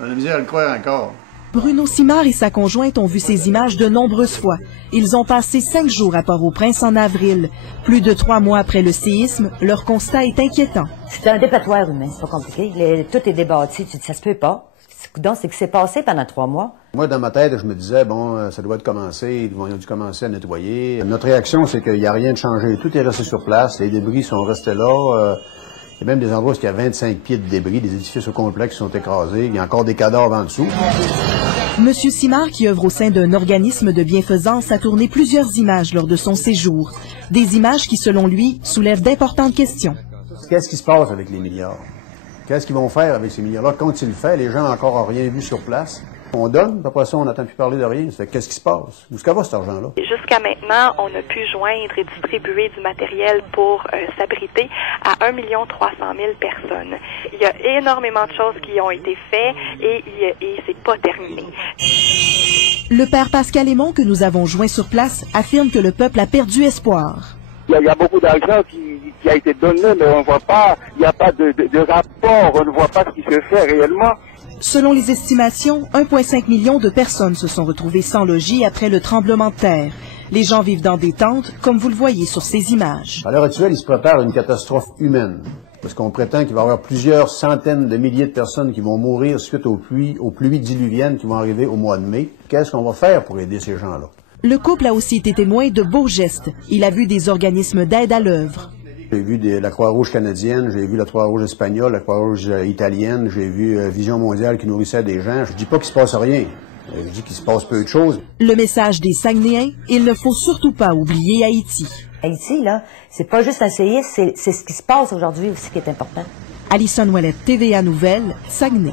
On a la misère à le croire encore. Bruno Simard et sa conjointe ont vu ces images de nombreuses fois. Ils ont passé 5 jours à Port-au-Prince en avril. Plus de 3 mois après le séisme, leur constat est inquiétant. C'est un dépotoir humain, c'est pas compliqué. Tout est débattu, tu dis ça se peut pas. Donc, c'est que c'est passé pendant 3 mois. Moi, dans ma tête, je me disais, bon, ça doit être commencé, ils ont dû commencer à nettoyer. Notre réaction, c'est qu'il n'y a rien de changé. Tout est resté sur place, les débris sont restés là. Il y a même des endroits où il y a 25 pieds de débris, des édifices au complet qui sont écrasés. Il y a encore des cadavres en dessous. Monsieur Simard, qui œuvre au sein d'un organisme de bienfaisance, a tourné plusieurs images lors de son séjour. Des images qui, selon lui, soulèvent d'importantes questions. Qu'est-ce qui se passe avec les milliards? Qu'est-ce qu'ils vont faire avec ces milliards-là? Quand ils le font, les gens encore n'ont rien vu sur place. On donne, après ça, on n'entend plus parler de rien. Qu'est-ce qui se passe? Où est-ce que va cet argent-là? Jusqu'à maintenant, on a pu joindre et distribuer du matériel pour s'abriter à 1 300 000 personnes. Il y a énormément de choses qui ont été faites et c'est pas terminé. Le père Pascal Aymon, que nous avons joint sur place, affirme que le peuple a perdu espoir. Il y a beaucoup d'argent qui a été donné, mais on ne voit pas, il n'y a pas de rapport, on ne voit pas ce qui se fait réellement. Selon les estimations, 1,5 million de personnes se sont retrouvées sans logis après le tremblement de terre. Les gens vivent dans des tentes, comme vous le voyez sur ces images. À l'heure actuelle, il se prépare une catastrophe humaine. Parce qu'on prétend qu'il va y avoir plusieurs centaines de milliers de personnes qui vont mourir suite aux pluies diluviennes qui vont arriver au mois de mai. Qu'est-ce qu'on va faire pour aider ces gens-là? Le couple a aussi été témoin de beaux gestes. Il a vu des organismes d'aide à l'œuvre. J'ai vu la Croix-Rouge canadienne, j'ai vu la Croix-Rouge espagnole, la Croix-Rouge italienne, j'ai vu Vision mondiale qui nourrissait des gens. Je dis pas qu'il se passe rien, je dis qu'il se passe peu de choses. Le message des Saguenayens, il ne faut surtout pas oublier Haïti. Haïti, là, c'est pas juste un séisme, c'est ce qui se passe aujourd'hui aussi qui est important. Alison Ouellette, TVA Nouvelles, Saguenay.